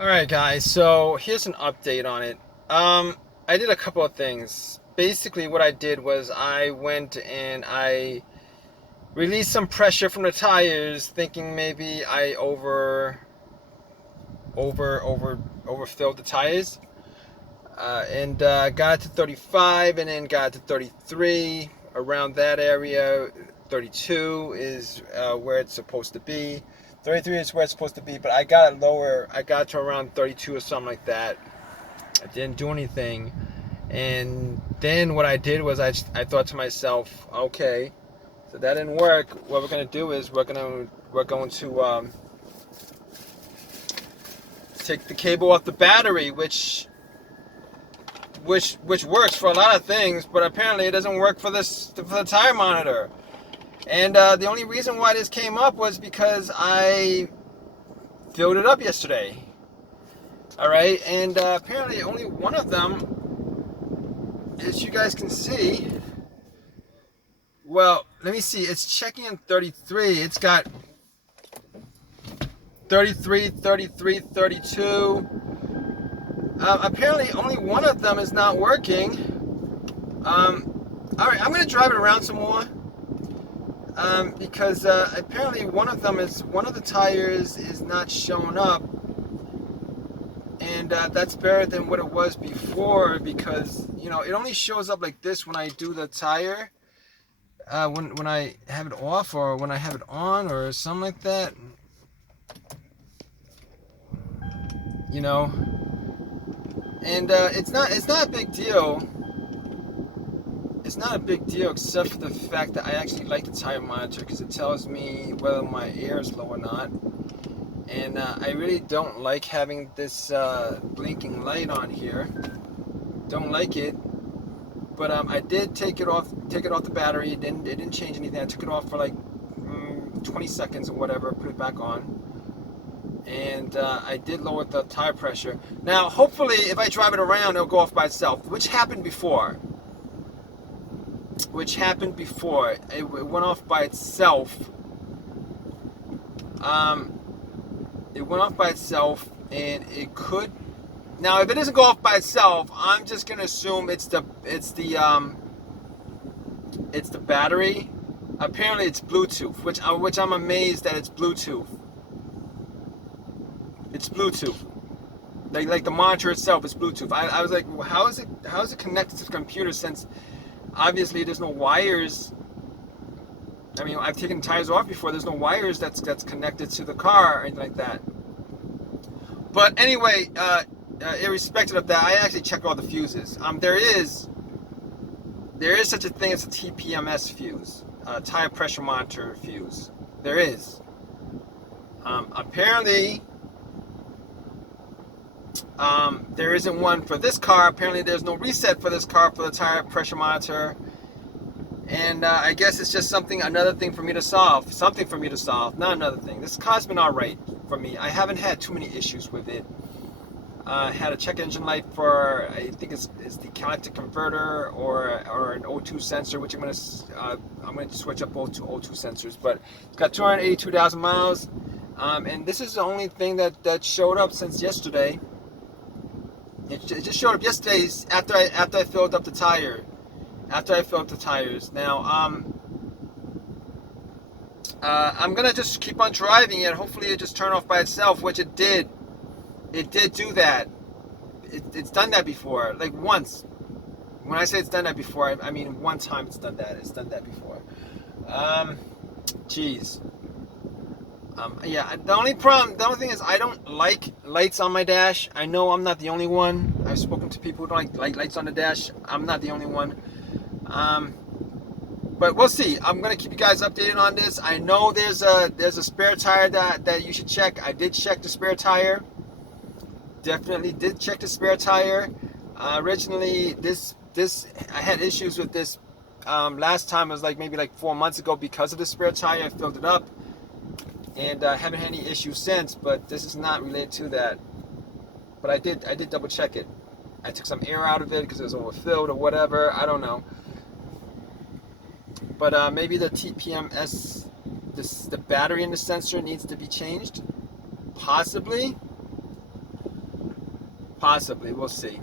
Alright guys, so here's an update on it. I did a couple of things. Basically what I did was I went and I released some pressure from the tires thinking maybe I overfilled the tires. And got it to 35 and then got it to 33 around that area. 32 is where it's supposed to be. 33 is where it's supposed to be, but I got it lower. I got to around 32 or something like that. I didn't do anything. And then what I did was I thought to myself, okay, so that didn't work. What we're gonna do is we're going to take the cable off the battery, which works for a lot of things, but apparently it doesn't work for the tire monitor. And the only reason why this came up was because I filled it up yesterday. All right, and apparently only one of them, as you guys can see. Well, let me see. It's checking in 33. It's got 33, 33, 32. Apparently only one of them is not working. All right, I'm gonna drive it around some more. Because apparently one of the tires is not showing up, and that's better than what it was before, because it only shows up like this when I do the tire, when I have it off or when I have it on or something like that, you know. And it's not a big deal. It's not a big deal, except for the fact that I actually like the tire monitor because it tells me whether my air is low or not. And I really don't like having this blinking light on here. Don't like it. But I did take it off the battery. It didn't change anything. I took it off for like 20 seconds or whatever. Put it back on. And I did lower the tire pressure. Now, hopefully, if I drive it around, it'll go off by itself, which happened before. It went off by itself. It went off by itself, and it could. Now, if it doesn't go off by itself, I'm just gonna assume it's the battery. Apparently, it's Bluetooth, which I'm amazed that it's Bluetooth. It's Bluetooth. Like the monitor itself is Bluetooth. I was like, well, how is it connected to the computer, since obviously there's no wires. I mean, I've taken tires off before. There's no wires that's connected to the car or anything like that. But anyway, irrespective of that, I actually checked all the fuses. There is such a thing as a TPMS fuse, tire pressure monitor fuse. There is. Apparently, there isn't one for this car. Apparently, there's no reset for this car for the tire pressure monitor. And I guess it's just another thing for me to solve. Something for me to solve, not another thing. This car's been alright for me. I haven't had too many issues with it. I had a check engine light for, I think it's the catalytic converter or an O2 sensor, which I'm gonna switch up both to O2 sensors. But it's got 282,000 miles, and this is the only thing that showed up since yesterday. It just showed up yesterday after I filled up the tire. After I filled up the tires. Now, I'm gonna just keep on driving it. Hopefully, it just turn off by itself, which it did. It did do that. It's done that before, like once. When I say it's done that before, I mean one time it's done that. It's done that before. Geez. Yeah, the only thing is I don't like lights on my dash. I know I'm not the only one. I've spoken to people who don't like lights on the dash. I'm not the only one. But we'll see. I'm gonna keep you guys updated on this. I know there's a spare tire that you should check. I did check the spare tire. Definitely did check the spare tire. Originally, this I had issues with this last time. It was maybe 4 months ago because of the spare tire. I filled it up, and I haven't had any issues since. But this is not related to that. But I did double check it. I took some air out of it because it was overfilled or whatever. I don't know. But maybe the TPMS, the battery in the sensor needs to be changed. Possibly. Possibly, we'll see.